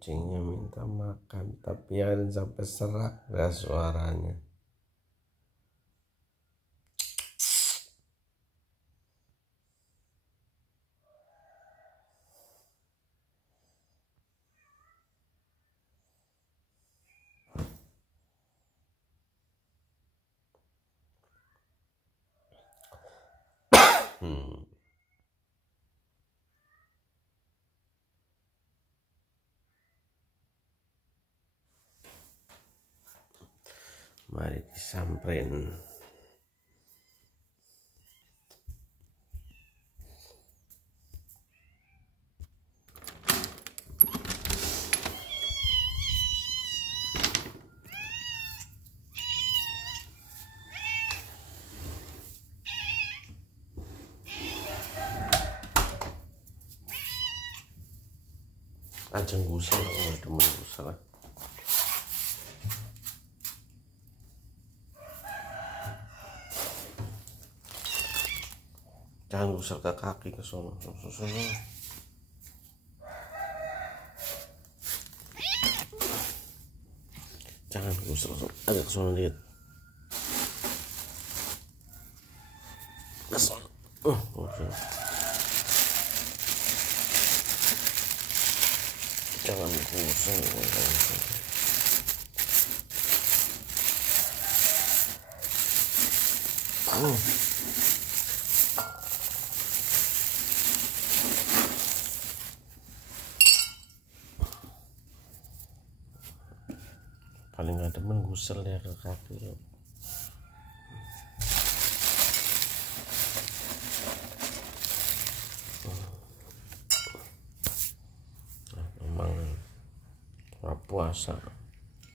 kucingnya minta makan, tapi yang sampai serak gak suaranya. Mari disamperin. Ajeng gusel, demen gusel. Jangan gusel ke kaki, ke sono. Jangan gusel, agak ke sono lihat. Ke sono. Jangan gusel. Paling gak demen gusel ya ke kaki. Memang puasa.